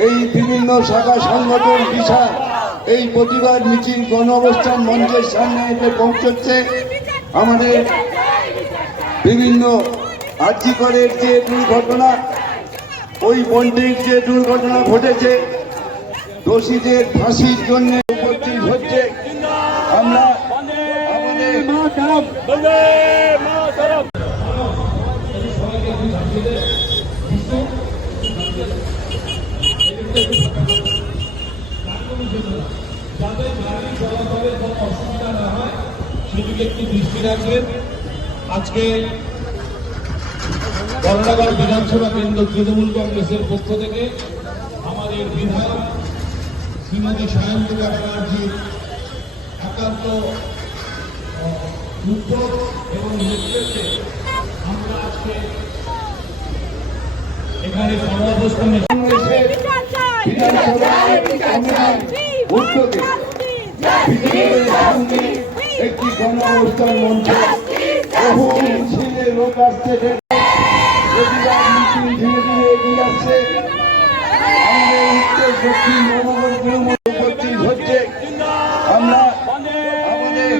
এই বিভিন্ন শাখা সংগঠন বিশাল এই প্রতিবাদ মিছিল গণ অবস্থান মঞ্চের সামনে এসে পৌঁছচ্ছে। আমাদের বিভিন্ন আর্যিকরের যে দুর্ঘটনা, ওই বন্ডির যে দুর্ঘটনা ঘটেছে, দোষীদের ফাঁসির জন্য উপস্থিত হচ্ছে। আমরা আমাদের সেদিকে একটি দৃষ্টি রাখবেন আজকে বর্ণাগড় বিধানসভা কেন্দ্র তৃণমূল কংগ্রেসের পক্ষ থেকে আমাদের বিধায়ক শ্রীমতী সায়ন্তিকা ব্যানার্জির একান্ত উদ্যোগ এবং নেতৃত্বে আমরা এখানে উদ্যোগে একটি গণ অবস্থান মঞ্চ। বহু মিছিলে লোক আসছে প্রতিবাদ মিছিল ধীরে ধীরে এগিয়ে আমাদের উত্তর দক্ষিণ মহানগর তৃণমূল উপস্থিত হচ্ছে আমরা আমাদের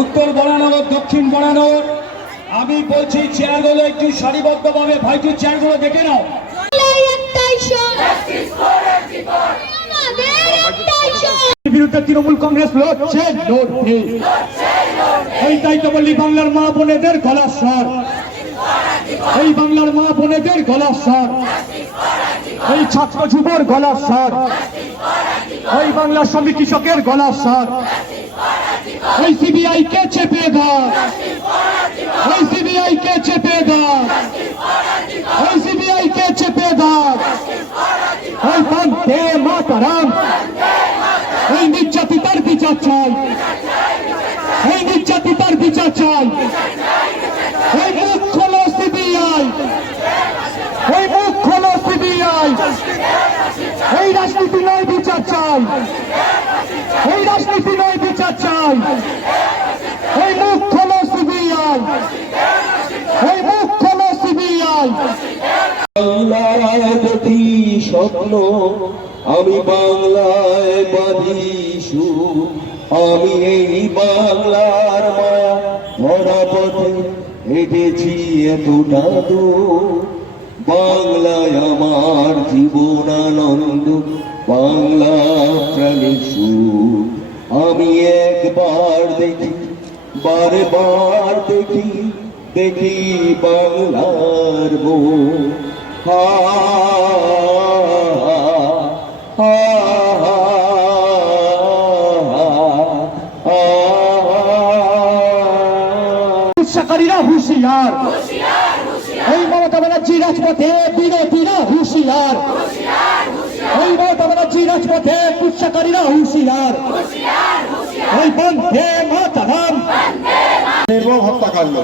উত্তর বরানগর দক্ষিণ বরানগর। আমি বলছি চেয়ারগুলো একটু সারিবদ্ধভাবে ভাইটু চেয়ারগুলো দেখে নাও। বিরুদ্ধে তৃণমূল কংগ্রেস লড়ছে লড়বে এই তাই তো বললি বাংলার মা বোনেদের গলার স্বর। এই বাংলার মা বোনেদের গলার স্বর। এই ছাত্র যুবর গলার স্বর। এই বাংলার শ্রমিক কৃষকের গলার স্বর। এই সিবিআই কে চেপে ধর। এই সিবিআই কে চেপে দাও এই সিবিআই কে চেপে দাও এই বন্দে মাতারাম এই নির্যাতিতার বিচার চাই এই নির্যাতিতার বিচার চাই এই মুখ খোলো সিবিআই এই মুখ খোলো সিবিআই এই রাজনীতি নয় বিচার চাই এই রাজনীতি নয় বিচার চাই এই মুখ খোলো সিবিআই এই মুখ খোলো সিবিআই বাংলায় দেখি স্বপ্ন আমি বাংলায় সুর আমি এই বাংলার মায়া মরা পথে হেঁটেছি এতটা দূর বাংলায় আমার জীবন আনন্দ বাংলা প্রাণীর আমি একবার দেখি বারে বার দেখি দেখি বাংলার হা হা, হা। উৎসাকারীরা হুঁশিয়ার। এই মমতা ব্যানার্জি রাজপথে, বিরোধীরা হুঁশিয়ার। এই মমতা ব্যানার্জি রাজপথে উৎসাকারীরা হুঁশিয়ার। এই বন্ধে মাতারাম। নির্মম হত্যাকাণ্ড।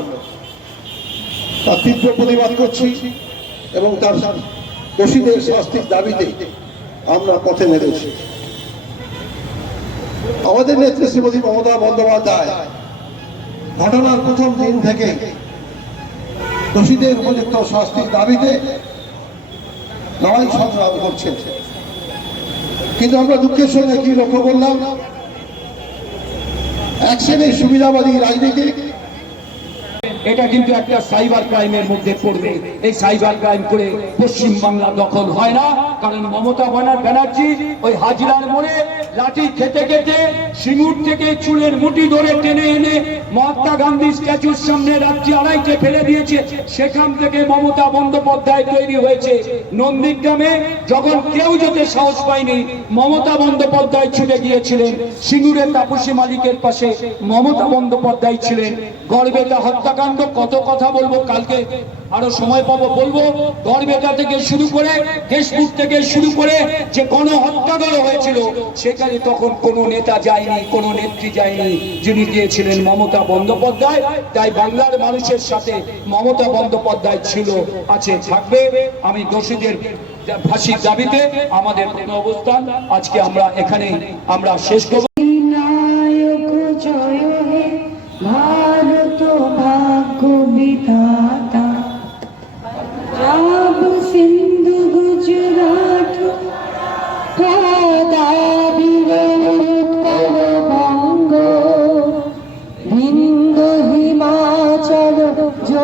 তার তীব্র প্রতিবাদ করছি এবং তার দোষীদের শাস্তির দাবিতে আমরা পথে নেমেছি। আমাদের নেত্রী শ্রীমতী মমতা বন্দ্যোপাধ্যায় ঘটনার প্রথম দিন থেকে দোষীদের উপযুক্ত শাস্তির দাবিতে লড়াই সংগ্রাম করছেন কিন্তু আমরা দুঃখের সঙ্গে কি লক্ষ্য করলাম? এক শ্রেণির সুবিধাবাদী রাজনীতি। এটা কিন্তু একটা সাইবার ক্রাইমের মধ্যে পড়বে। এই সাইবার ক্রাইম করে পশ্চিম বাংলা দখল হয় না। কারণ মমতা ব্যানার্জি, ওই হাজিরার মোড়ে লাঠি খেতে খেতে সিঙ্গুর থেকে চুলের মুঠি ধরে টেনে এনে মহাত্মা গান্ধী স্ট্যাচুর সামনে রাত্রি আড়াইটে ফেলে দিয়েছে। সেখান থেকে মমতা বন্দ্যোপাধ্যায় তৈরি হয়েছে। নন্দীগ্রামে যখন কেউ যেতে সাহস পায়নি, মমতা বন্দ্যোপাধ্যায় ছুটে গিয়েছিলেন। সিঙ্গুরের তাপসী মালিকের পাশে মমতা বন্দ্যোপাধ্যায় ছিলেন। গড়বেতা হত্যাকাণ্ড কত কথা বলব কালকে? আরও সময় পাবো বলব। গড়বেতা থেকে শুরু করে কেশপুর থেকে শুরু করে যে গণ হত্যাকাণ্ড হয়েছিল, সেখানে তখন কোনো নেতা যায়নি, কোনো নেত্রী যায়নি, যিনি গিয়েছিলেন মমতা বন্দ্যোপাধ্যায়। তাই বাংলার মানুষের সাথে মমতা বন্দ্যোপাধ্যায় ছিল, আছে, থাকবে। আমি দোষীদের ফাঁসির দাবিতে আমাদের কোনো অবস্থান। আজকে আমরা এখানে আমরা শেষ করব।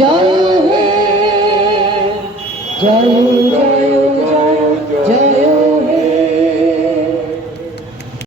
জয় হে জয়